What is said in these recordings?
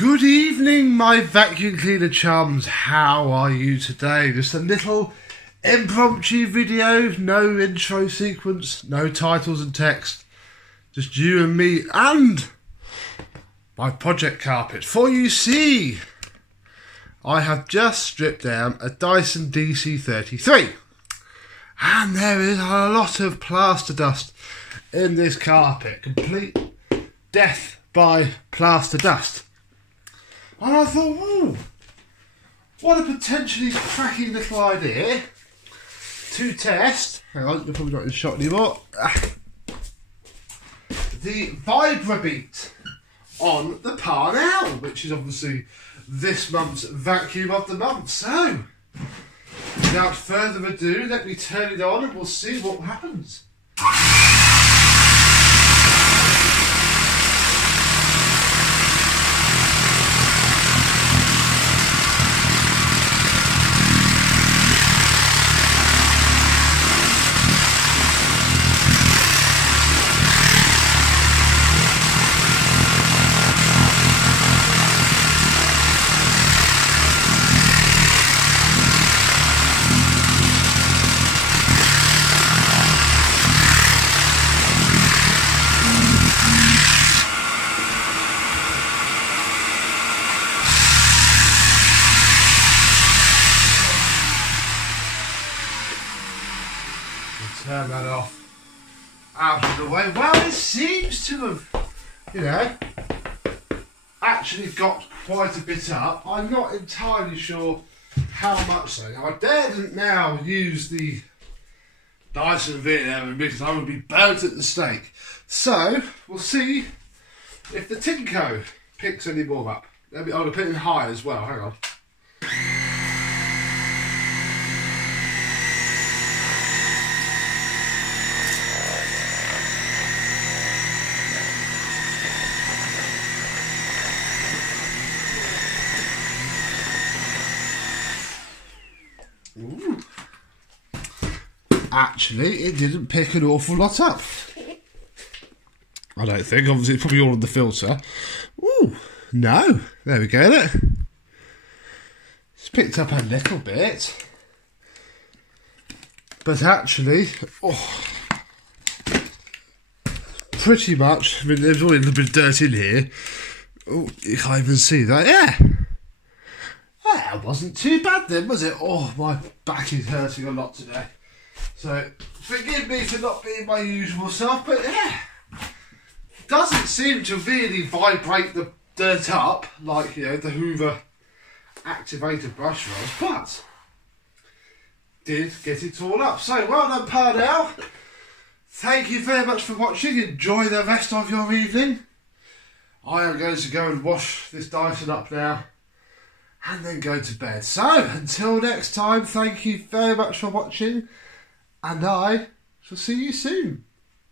Good evening, my vacuum cleaner chums. How are you today? Just a little impromptu video, no intro sequence, no titles and text. Just you and me and my project carpet. For you see, I have just stripped down a Dyson DC33. And there is a lot of plaster dust in this carpet. Complete death by plaster dust. And I thought, ooh, what a potentially cracking little idea to test. Hang on, you're probably not in the shot anymore. The Vibrabeat on the Parnall, which is obviously this month's vacuum of the month. So, without further ado, let me turn it on and we'll see what happens. Turn that off, out of the way. Well, it seems to have, actually got quite a bit up. I'm not entirely sure how much so. Now, I daren't now use the Dyson VR because I would be burnt at the stake. So, we'll see if the Tinko picks any more up. I'm going to put it in high as well, hang on. Ooh. Actually, it didn't pick an awful lot up. I don't think. Obviously, it's probably all on the filter. Ooh, no. There we go, look. It's picked up a little bit. But actually, pretty much. I mean, there's always a little bit of dirt in here. Oh, you can't even see that. Yeah. That wasn't too bad then, was it? Oh, my back is hurting a lot today. So, forgive me for not being my usual self, but yeah. Doesn't seem to really vibrate the dirt up like, the Hoover activator brush was, but did get it all up. So, well done, Parnall. Thank you very much for watching. Enjoy the rest of your evening. I am going to go and wash this Dyson up now and then go to bed. So, until next time, thank you very much for watching, and I shall see you soon.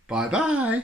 Bye-bye.